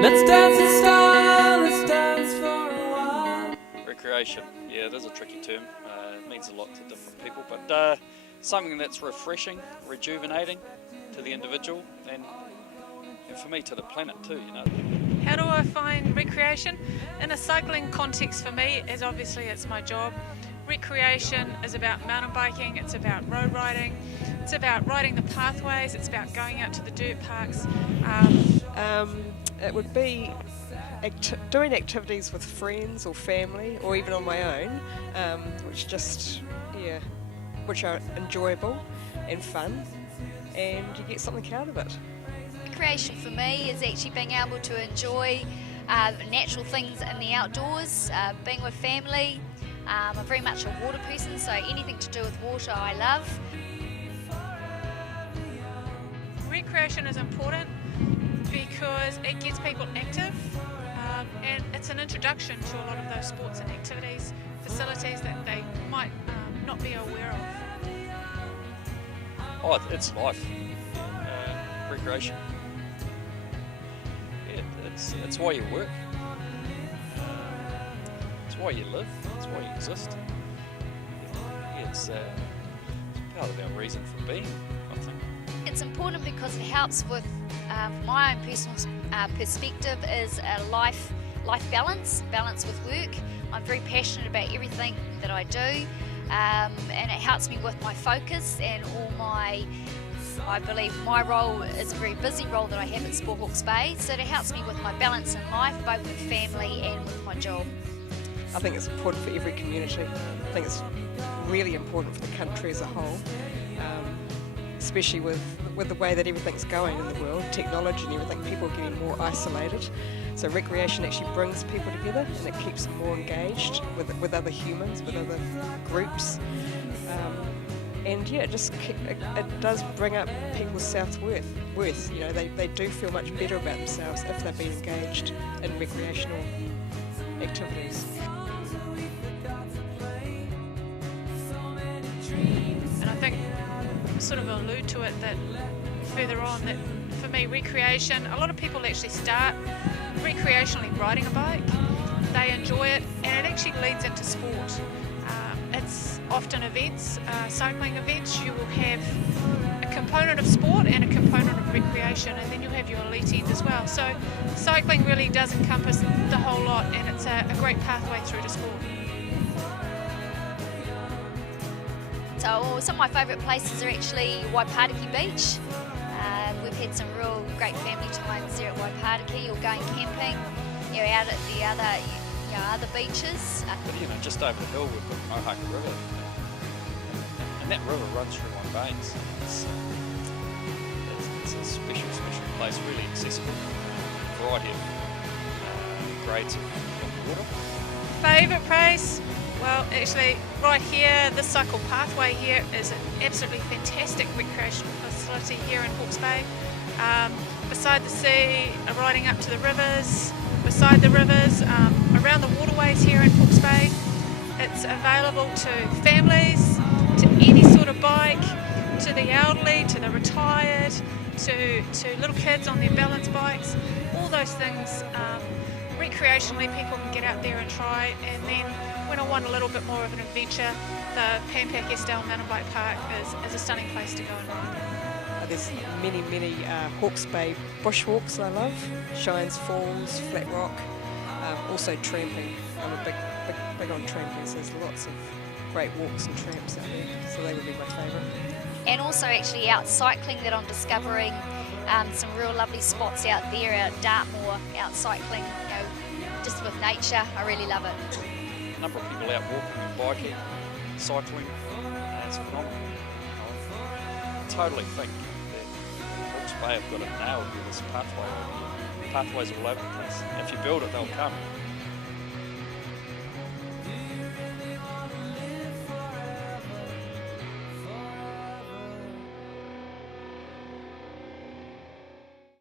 Let's dance in style, let's dance for a while. Recreation, yeah, it is a tricky term. It means a lot to different people, but something that's refreshing, rejuvenating to the individual, and for me, to the planet too, you know. How do I find recreation? In a cycling context for me, as obviously it's my job, recreation is about mountain biking, it's about road riding, it's about riding the pathways, it's about going out to the dirt parks. It would be doing activities with friends or family, or even on my own, which are enjoyable and fun, and you get something out of it. Recreation for me is actually being able to enjoy natural things in the outdoors, being with family. I'm very much a water person, so anything to do with water I love. Recreation is important because it gets people active, and it's an introduction to a lot of those sports and activities, facilities that they might not be aware of. Oh, it's life. Recreation. Yeah, it's why you work. It's why you live. It's why you exist. Yeah, it's part of our reason for being, I think. It's important because it helps with, from my own personal perspective, is a life balance with work. I'm very passionate about everything that I do, and it helps me with my focus and I believe my role is a very busy role that I have at Sport Hawke's Bay, so it helps me with my balance in life, both with family and with my job. I think it's important for every community. I think it's really important for the country as a whole, especially with the way that everything's going in the world, technology and everything. People are getting more isolated, so recreation actually brings people together and it keeps them more engaged with other humans, with other groups. And yeah, it does bring up people's self-worth. You know, they do feel much better about themselves if they've been engaged in recreational activities. And I think sort of allude to it that further on, that for me recreation, a lot of people actually start recreationally riding a bike, they enjoy it, and it actually leads into sport. It's often events, cycling events, you will have a component of sport and a component of recreation, and then you'll have your elite end as well. So cycling really does encompass the whole lot, and it's a great pathway through to sport. So some of my favourite places are actually Waipariki Beach. We've had some real great family times there at Waipariki, or going camping, out at the other beaches. But just over the hill we've got Mohaka River, and that river runs through my veins. It's a special place, really accessible, a variety of grades of water. Favourite place? Well, actually, right here, this cycle pathway here is an absolutely fantastic recreational facility here in Hawke's Bay. Beside the sea, riding up to the rivers, beside the rivers, around the waterways here in Hawke's Bay. It's available to families, to any sort of bike, to the elderly, to the retired, to little kids on their balance bikes. All those things, recreationally, people can get out there and try. And then when I want a little bit more of an adventure, the Panpak Estelle Mountain Bike Park is a stunning place to go and ride. There's many Hawke's Bay bushwalks I love, Shines Falls, Flat Rock, also tramping. I'm a big on tramping, so there's lots of great walks and tramps out there, so they would be my favourite. And also actually out cycling, that I'm discovering some real lovely spots out there, out Dartmoor, out cycling, just with nature. I really love it. A number of people out walking and biking, cycling, it's phenomenal. I totally think that Hawke's Bay have got it nailed with this pathway. Pathways all over the place. If you build it, they'll come.